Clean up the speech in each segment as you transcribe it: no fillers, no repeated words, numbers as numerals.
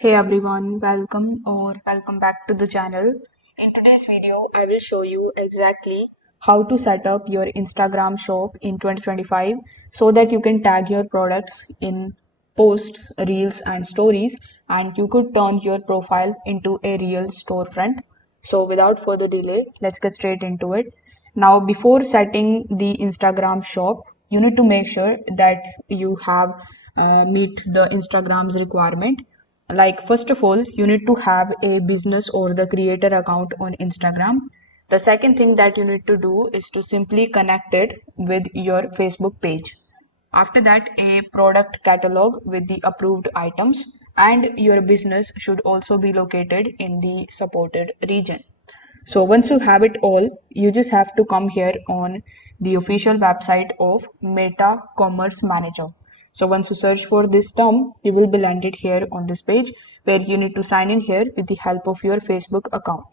Hey everyone, welcome back to the channel. In today's video, I will show you exactly how to set up your Instagram shop in 2025 so that you can tag your products in posts, reels, and stories, and you could turn your profile into a real storefront. So, without further delay, let's get straight into it. Now, before setting the Instagram shop, you need to make sure that you have meet the Instagram's requirement. Like, first of all, you need to have a business or the creator account on Instagram. The second thing that you need to do is to simply connect it with your Facebook page. After that, a product catalog with the approved items, and your business should also be located in the supported region. So once you have it all, you just have to come here on the official website of Meta Commerce Manager. So once you search for this term, you will be landed here on this page where you need to sign in here with the help of your Facebook account.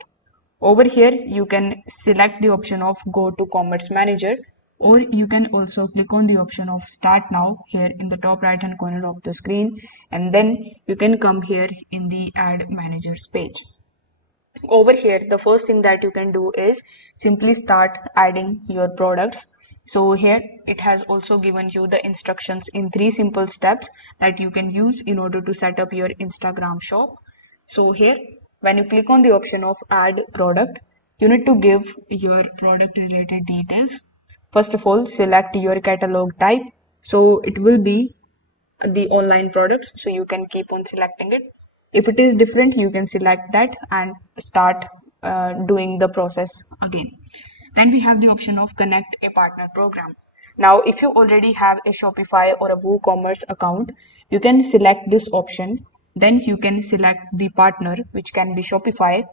Over here, you can select the option of Go to Commerce Manager, or you can also click on the option of Start Now here in the top right hand corner of the screen, and then you can come here in the Add Managers page. Over here, the first thing that you can do is simply start adding your products. So here it has also given you the instructions in 3 simple steps that you can use in order to set up your Instagram shop. So here, when you click on the option of add product, you need to give your product related details. First of all, select your catalog type. So it will be the online products, so you can keep on selecting it. If it is different, you can select that and start doing the process again. Then we have the option of connect a partner program. Now if you already have a Shopify or a WooCommerce account, you can select this option. Then you can select the partner, which can be Shopify.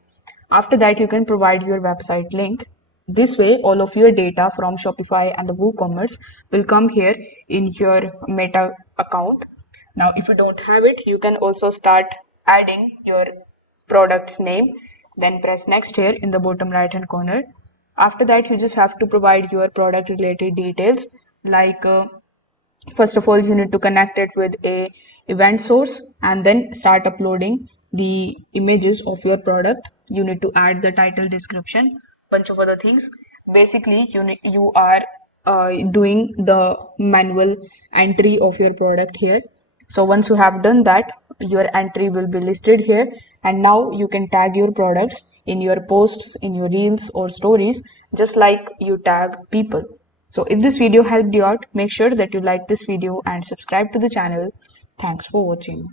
After that, you can provide your website link. This way, all of your data from Shopify and the WooCommerce will come here in your Meta account. Now, if you don't have it, you can also start adding your product's name. Then press next here in the bottom right hand corner. After that, you just have to provide your product related details like first of all, you need to connect it with a event source and then start uploading the images of your product. You need to add the title, description, bunch of other things. Basically, you are doing the manual entry of your product here. So once you have done that, your entry will be listed here, and now you can tag your products in your posts, in your reels or stories, just like you tag people. So if this video helped you out, make sure that you like this video and subscribe to the channel. Thanks for watching.